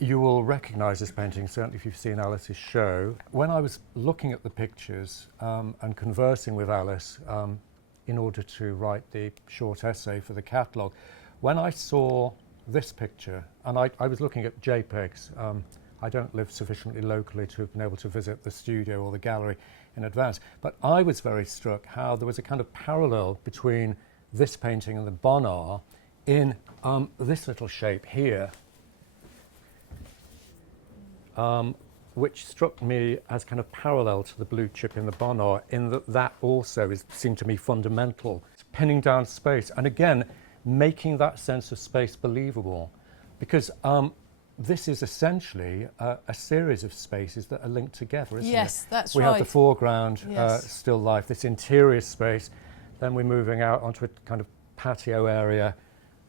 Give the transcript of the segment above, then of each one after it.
You will recognise this painting, certainly if you've seen Alice's show. When I was looking at the pictures and conversing with Alice in order to write the short essay for the catalogue, when I saw this picture, and I was looking at JPEGs, I don't live sufficiently locally to have been able to visit the studio or the gallery in advance, but I was very struck how there was a kind of parallel between this painting and the Bonnard in this little shape here, which struck me as kind of parallel to the blue chip in the Bonnard, in that also seemed to me fundamental. It's pinning down space, and again, making that sense of space believable, because this is essentially a series of spaces that are linked together, isn't it? Yes, that's right. We have the foreground, still life, this interior space, then we're moving out onto a kind of patio area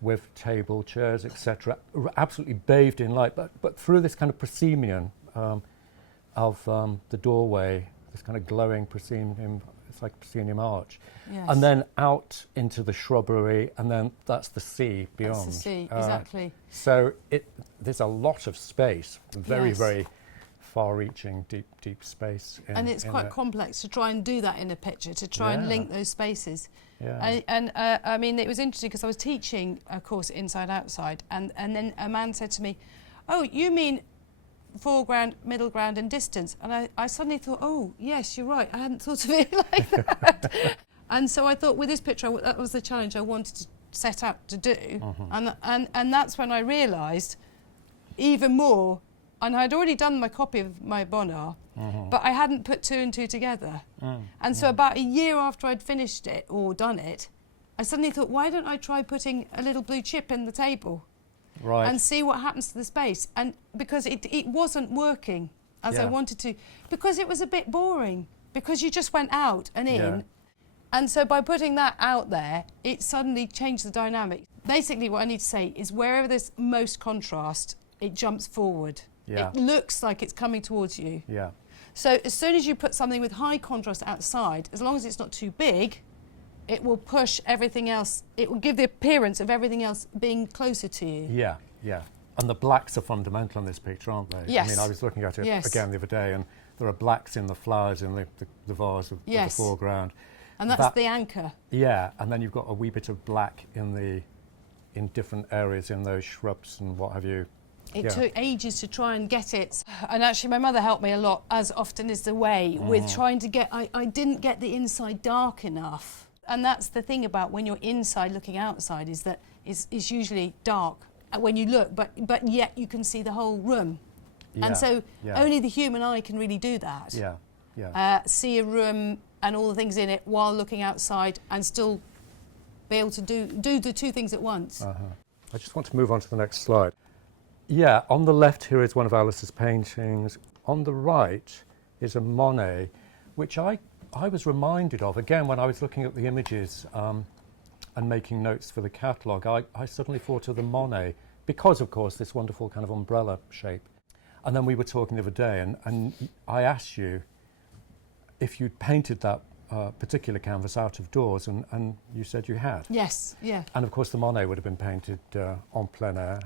with table, chairs, etc., absolutely bathed in light, but through this kind of proscenium of the doorway, this kind of glowing proscenium, it's like a proscenium arch. Yes. And then out into the shrubbery, and then that's the sea beyond. That's the sea, exactly. So there's a lot of space, very, very far-reaching, deep space. And it's quite complex to try and do that in a picture, to try and link those spaces. Yeah. And I mean, it was interesting because I was teaching a course Inside Outside, and then a man said to me, "Oh, you mean foreground, middle ground and distance?" And I suddenly thought, oh, yes, you're right. I hadn't thought of it like that. And so I thought with this picture, that was the challenge I wanted to set out to do. And that's when I realised even more, and I'd already done my copy of my Bonnard, but I hadn't put two and two together. And so about a year after I'd finished it or done it, I suddenly thought, why don't I try putting a little blue chip in the table? Right. And see what happens to the space. And because it wasn't working as I wanted to, because it was a bit boring, because you just went out and in. And so by putting that out there, it suddenly changed the dynamic. Basically what I need to say is wherever there's most contrast, it jumps forward. It looks like it's coming towards you. So as soon as you put something with high contrast outside, as long as it's not too big, it will push everything else. It will give the appearance of everything else being closer to you. And the blacks are fundamental in this picture, aren't they? Yes. I mean, I was looking at it again the other day, and there are blacks in the flowers in the vase of the foreground. And that's the anchor. Yeah, and then you've got a wee bit of black in different areas in those shrubs and what have you. It took ages to try and get it. And actually my mother helped me a lot, as often is the way, with trying to get, I didn't get the inside dark enough. And that's the thing about when you're inside looking outside, is that it's usually dark when you look, but yet you can see the whole room. And so only the human eye can really do that. See a room and all the things in it while looking outside and still be able to do the two things at once. I just want to move on to the next slide. Yeah, on the left here is one of Alice's paintings. On the right is a Monet, which I was reminded of, again, when I was looking at the images and making notes for the catalogue. I suddenly thought of the Monet, because, of course, this wonderful kind of umbrella shape. And then we were talking the other day, and I asked you if you'd painted that particular canvas out of doors, and you said you had. Yes, yeah. And of course the Monet would have been painted en plein air,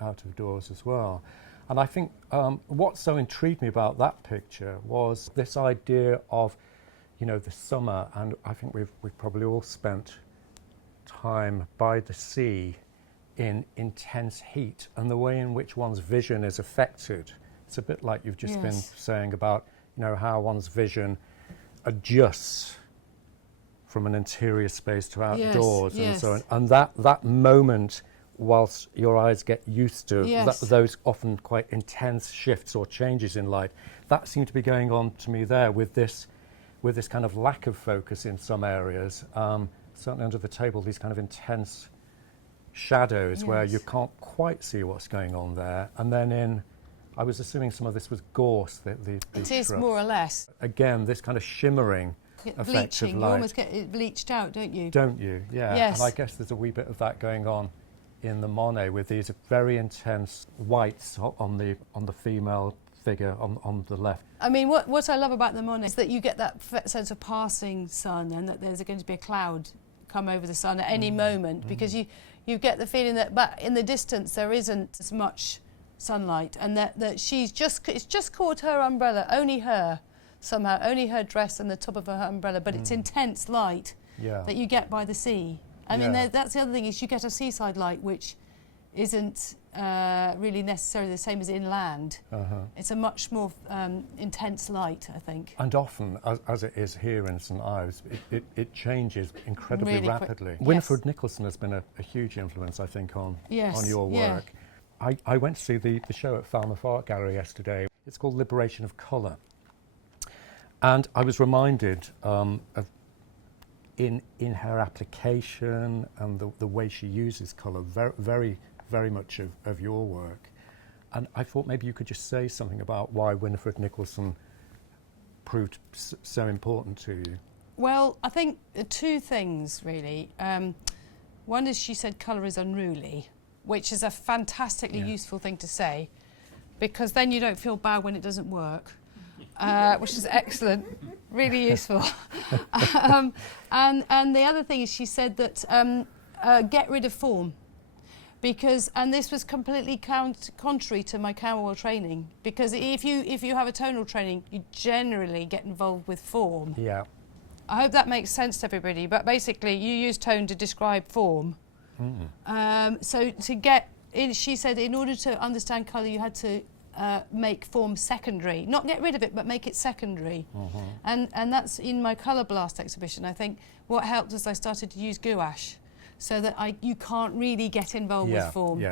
out of doors as well. And I think what so intrigued me about that picture was this idea of, the summer, and I think we've probably all spent time by the sea in intense heat, and the way in which one's vision is affected. It's a bit like you've just been saying about, how one's vision adjusts from an interior space to outdoors and so on. And that moment, whilst your eyes get used to those often quite intense shifts or changes in light, that seemed to be going on to me there with this kind of lack of focus in some areas. Certainly under the table, these kind of intense shadows where you can't quite see what's going on there. And then I was assuming some of this was gorse. It is shrubs. More or less. Again, this kind of shimmering effect of light. You almost get it bleached out, don't you? Don't you? Yeah. Yes. And I guess there's a wee bit of that going on in the Monet with these very intense whites on the female figure on the left. I mean, what I love about the Monet is that you get that sense of passing sun, and that there's going to be a cloud come over the sun at any moment, because you get the feeling that in the distance there isn't as much sunlight, and that it's just caught her umbrella, only her, somehow, only her dress and the top of her umbrella, but it's intense light that you get by the sea. I mean, that's the other thing, is you get a seaside light which isn't really necessarily the same as inland. It's a much more intense light, I think. And often, as it is here in St. Ives, it changes incredibly Really rapidly. quick. Winifred Nicholson has been a huge influence, I think, on your work. I went to see the show at Falmouth Art Gallery yesterday. It's called Liberation of Colour. And I was reminded of in her application and the way she uses colour, very much of your work. And I thought maybe you could just say something about why Winifred Nicholson proved so important to you. Well, I think two things, really. One is she said colour is unruly, which is a fantastically useful thing to say, because then you don't feel bad when it doesn't work, which is excellent, really useful. And the other thing is she said that get rid of form. Because, and this was completely contrary to my Camberwell training, because if you have a tonal training, you generally get involved with form. Yeah. I hope that makes sense to everybody, but basically you use tone to describe form. So to get, she said, in order to understand colour, you had to make form secondary, not get rid of it, but make it secondary. And that's in my Colour Blast exhibition. I think what helped was I started to use gouache, so that you can't really get involved with form.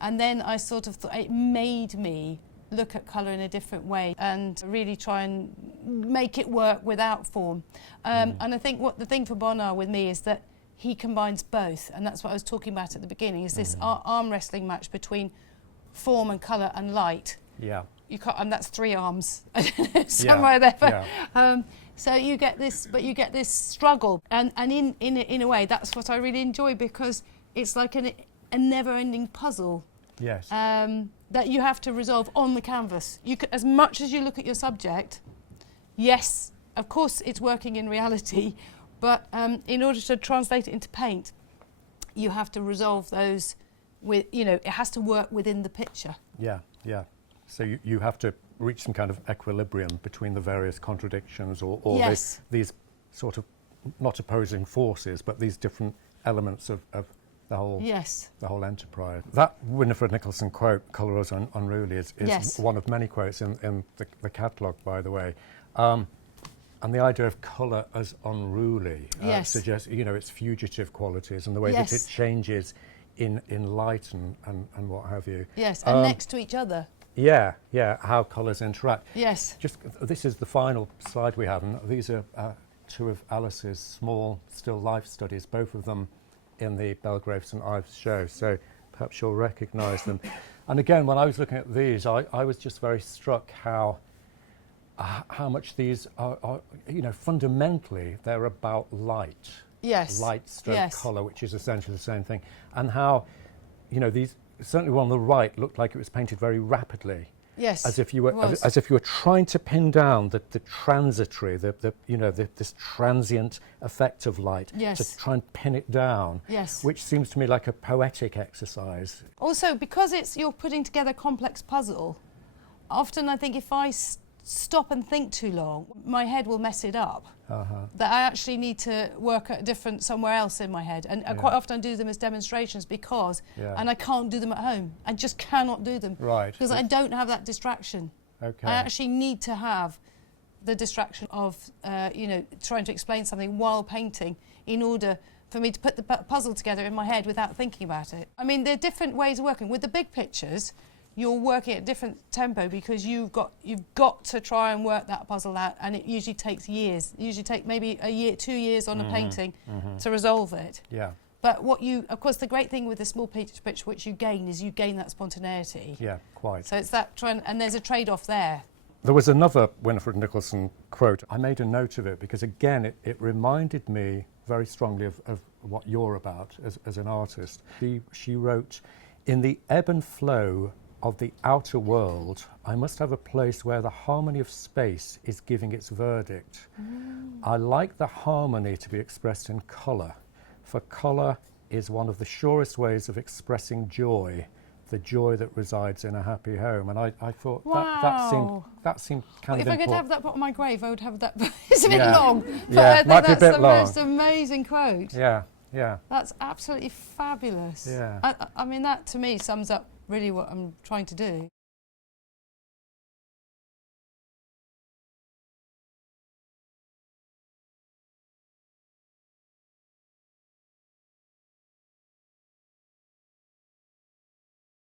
And then I sort of thought it made me look at colour in a different way and really try and make it work without form. And I think what the thing for Bonnard with me is that he combines both, and that's what I was talking about at the beginning, is this arm wrestling match between form and colour and light. You can't, and that's three arms somewhere there. But, so you get this, but you get this struggle, and in a way, that's what I really enjoy, because it's like a never-ending puzzle. That you have to resolve on the canvas. You could, as much as you look at your subject, yes, of course, it's working in reality, but in order to translate it into paint, you have to resolve those with, it has to work within the picture. So you have to reach some kind of equilibrium between the various contradictions or these sort of not opposing forces, but these different elements of the whole enterprise. That Winifred Nicholson quote, "Colour is unruly," is one of many quotes in the catalogue, by the way. And the idea of colour as unruly suggests, its fugitive qualities and the way that it changes in light and what have you. And next to each other. How colours interact. Just this is the final slide we have, and these are two of Alice's small still life studies, both of them in the Belgrave St.Ives show, so perhaps you'll recognise them. And again, when I was looking at these, I was just very struck how much these are fundamentally they're about light. Light stroke colour, which is essentially the same thing, and how these. Certainly one on the right looked like it was painted very rapidly. As if you were trying to pin down the transitory, this transient effect of light, to try and pin it down, which seems to me like a poetic exercise. Also, because you're putting together a complex puzzle, often I think if I stop and think too long, my head will mess it up. That I actually need to work at somewhere else in my head, and quite often I do them as demonstrations because, and I can't do them at home. I just cannot do them because I don't have that distraction. I actually need to have the distraction of trying to explain something while painting in order for me to put the puzzle together in my head without thinking about it. I mean, there are different ways of working. With the big pictures, you're working at a different tempo because you've got to try and work that puzzle out, and it usually takes years. It usually takes maybe a year, 2 years on a painting to resolve it. But of course, the great thing with the small picture which you gain is you gain that spontaneity. Quite. So it's that and there's a trade-off there. There was another Winifred Nicholson quote. I made a note of it because, again, it reminded me very strongly of what you're about as an artist. She wrote, "In the ebb and flow of the outer world, I must have a place where the harmony of space is giving its verdict. I like the harmony to be expressed in colour, for colour is one of the surest ways of expressing joy, the joy that resides in a happy home. And I thought wow. that seemed kind if of I could important. have that put on my grave, I would have that. It's a bit Yeah. long, but Yeah, I think might be a that's bit the long. most amazing quote. Yeah, yeah. That's absolutely fabulous. Yeah. I mean, that to me sums up really what I'm trying to do.